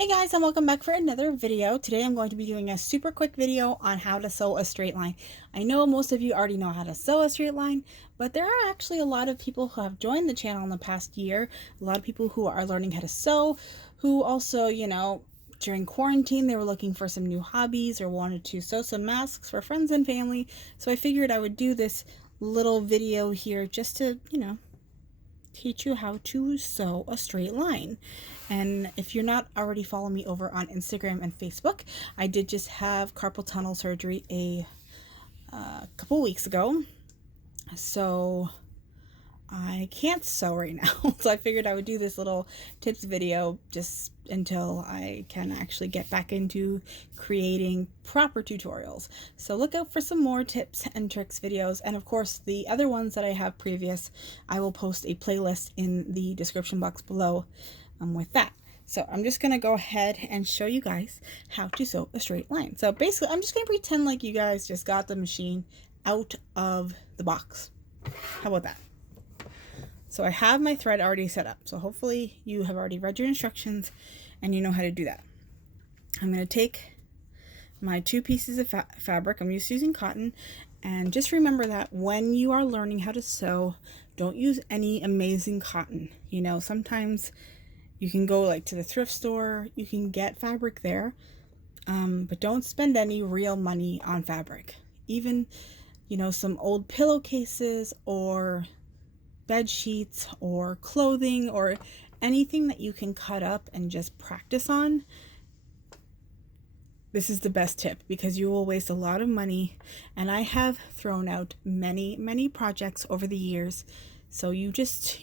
Hey guys, and welcome back for another video. Today I'm going to be doing a super quick video on how to sew a straight line. I know most of you already know how to sew a straight line, but there are actually a lot of people who have joined the channel in the past year, a lot of people who are learning how to sew, who also, during quarantine they were looking for some new hobbies or wanted to sew some masks for friends and family. So I figured I would do this little video here just to, teach you how to sew a straight line. And if you're not already following me over on Instagram and Facebook, I did just have carpal tunnel surgery a couple weeks ago, so I can't sew right now. So I figured I would do this little tips video just until I can actually get back into creating proper tutorials. So look out for some more tips and tricks videos, and of course the other ones that I have previous, I will post a playlist in the description box below with that. So I'm just going to go ahead and show you guys how to sew a straight line. So basically I'm just going to pretend like you guys just got the machine out of the box. How about that? So I have my thread already set up. So hopefully you have already read your instructions and you know how to do that. I'm going to take my two pieces of fabric. I'm just using cotton. And just remember that when you are learning how to sew, don't use any amazing cotton. You know, sometimes you can go like to the thrift store, you can get fabric there, but don't spend any real money on fabric. Even, some old pillowcases or bed sheets or clothing or anything that you can cut up and just practice on. This is the best tip because you will waste a lot of money, and I have thrown out many projects over the years. So you just,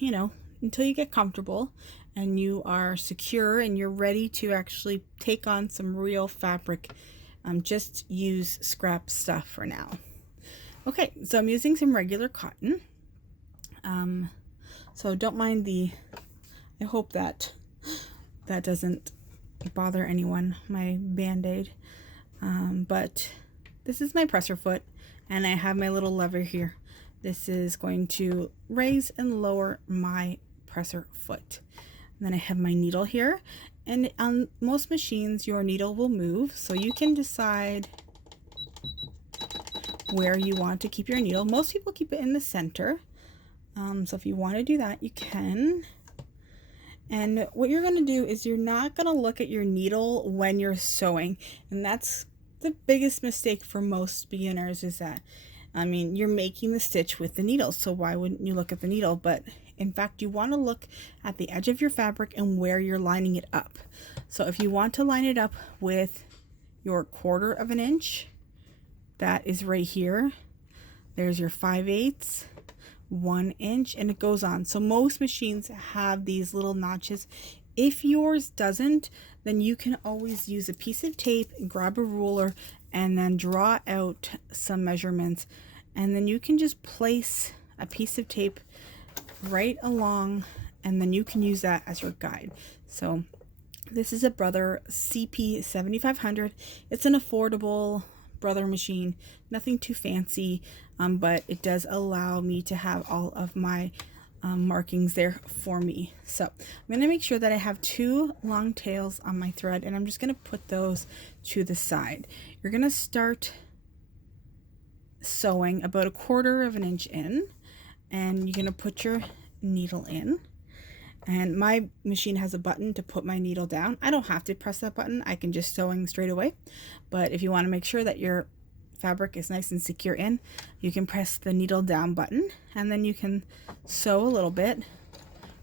until you get comfortable and you are secure and you're ready to actually take on some real fabric, just use scrap stuff for now. Okay, so I'm using some regular cotton. So don't mind I hope that doesn't bother anyone, my band-aid. But this is my presser foot, and I have my little lever here. This is going to raise and lower my presser foot. And then I have my needle here, and on most machines your needle will move, so you can decide where you want to keep your needle. Most people keep it in the center. So if you want to do that, you can. And what you're going to do is you're not going to look at your needle when you're sewing. And that's the biggest mistake for most beginners, is that, you're making the stitch with the needle. So why wouldn't you look at the needle? But in fact, you want to look at the edge of your fabric and where you're lining it up. So if you want to line it up with your 1/4 of an inch, that is right here. There's your 5/8. 1 inch, and it goes on. So most machines have these little notches. If yours doesn't, then you can always use a piece of tape, grab a ruler, and then draw out some measurements, and then you can just place a piece of tape right along, and then you can use that as your guide. So this is a Brother CP 7500. It's an affordable Brother machine, nothing too fancy, but it does allow me to have all of my markings there for me. So I'm going to make sure that I have 2 long tails on my thread, and I'm just going to put those to the side. You're going to start sewing about 1/4 of an inch in, and you're going to put your needle in. And my machine has a button to put my needle down. I don't have to press that button. I can just sewing straight away. But if you want to make sure that your fabric is nice and secure in, you can press the needle down button, and then you can sew a little bit.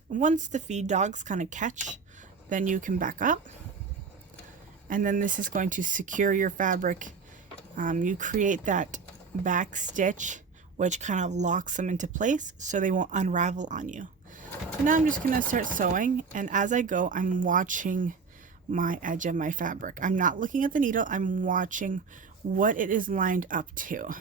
Once the feed dogs kind of catch, then you can back up. And then this is going to secure your fabric. You create that back stitch, which kind of locks them into place so they won't unravel on you. So now I'm just going to start sewing, and as I go, I'm watching my edge of my fabric. I'm not looking at the needle, I'm watching what it is lined up to.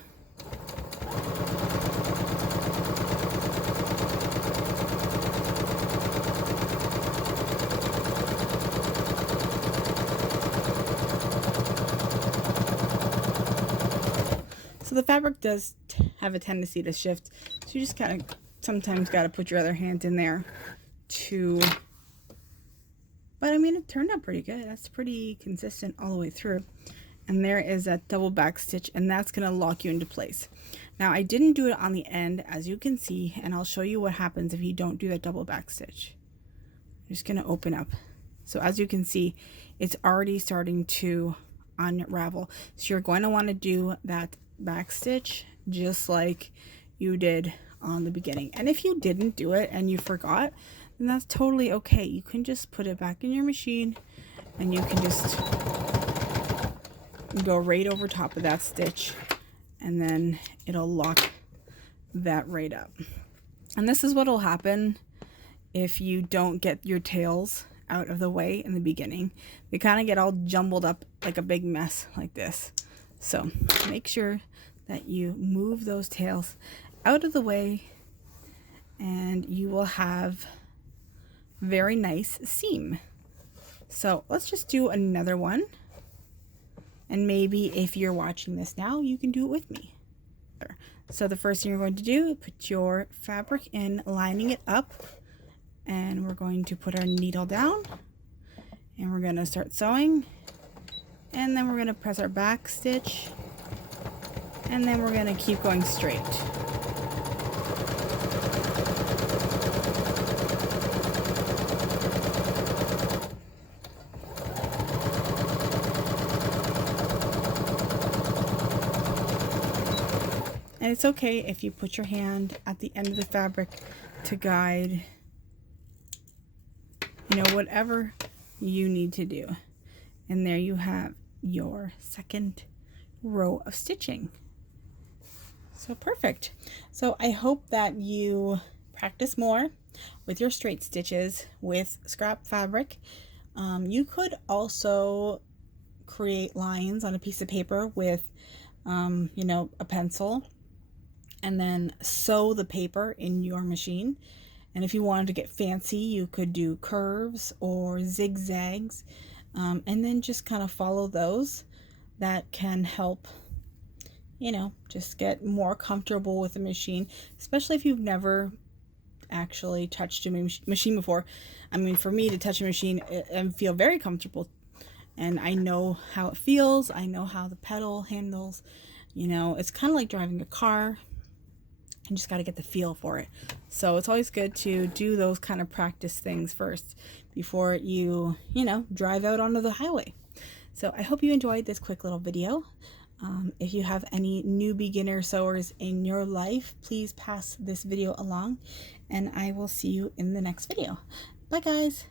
So the fabric does have a tendency to shift, so you just kind of sometimes got to put your other hand in there to But I mean, it turned out pretty good. That's pretty consistent all the way through. And there is that double back stitch, and that's going to lock you into place. Now, I didn't do it on the end, as you can see, and I'll show you what happens if you don't do that double back stitch. I'm just going to open up. So as you can see, it's already starting to unravel. So you're going to want to do that back stitch just like you did on the beginning. And if you didn't do it and you forgot, then that's totally okay. You can just put it back in your machine and you can just go right over top of that stitch, and then it'll lock that right up. And this is what will happen if you don't get your tails out of the way in the beginning. They kind of get all jumbled up like a big mess like this. So make sure that you move those tails out of the way, and you will have very nice seam. So let's just do another one, and maybe if you're watching this now, you can do it with me. So the first thing you're going to do, put your fabric in, lining it up, and we're going to put our needle down, and we're going to start sewing, and then we're going to press our back stitch, and then we're going to keep going straight. And it's okay if you put your hand at the end of the fabric to guide, you know, whatever you need to do. And there you have your second row of stitching. So perfect. So I hope that you practice more with your straight stitches with scrap fabric. You could also create lines on a piece of paper with, you know, a pencil, and then sew the paper in your machine. And if you wanted to get fancy, you could do curves or zigzags, and then just kind of follow those. That can help, you know, just get more comfortable with the machine, especially if you've never actually touched a machine before. I mean, for me to touch a machine and feel very comfortable, and I know how it feels, I know how the pedal handles, you know, it's kind of like driving a car. You just got to get the feel for it. So it's always good to do those kind of practice things first before you know, drive out onto the highway. So I hope you enjoyed this quick little video. If you have any new beginner sewers in your life, please pass this video along, and I will see you in the next video. Bye guys.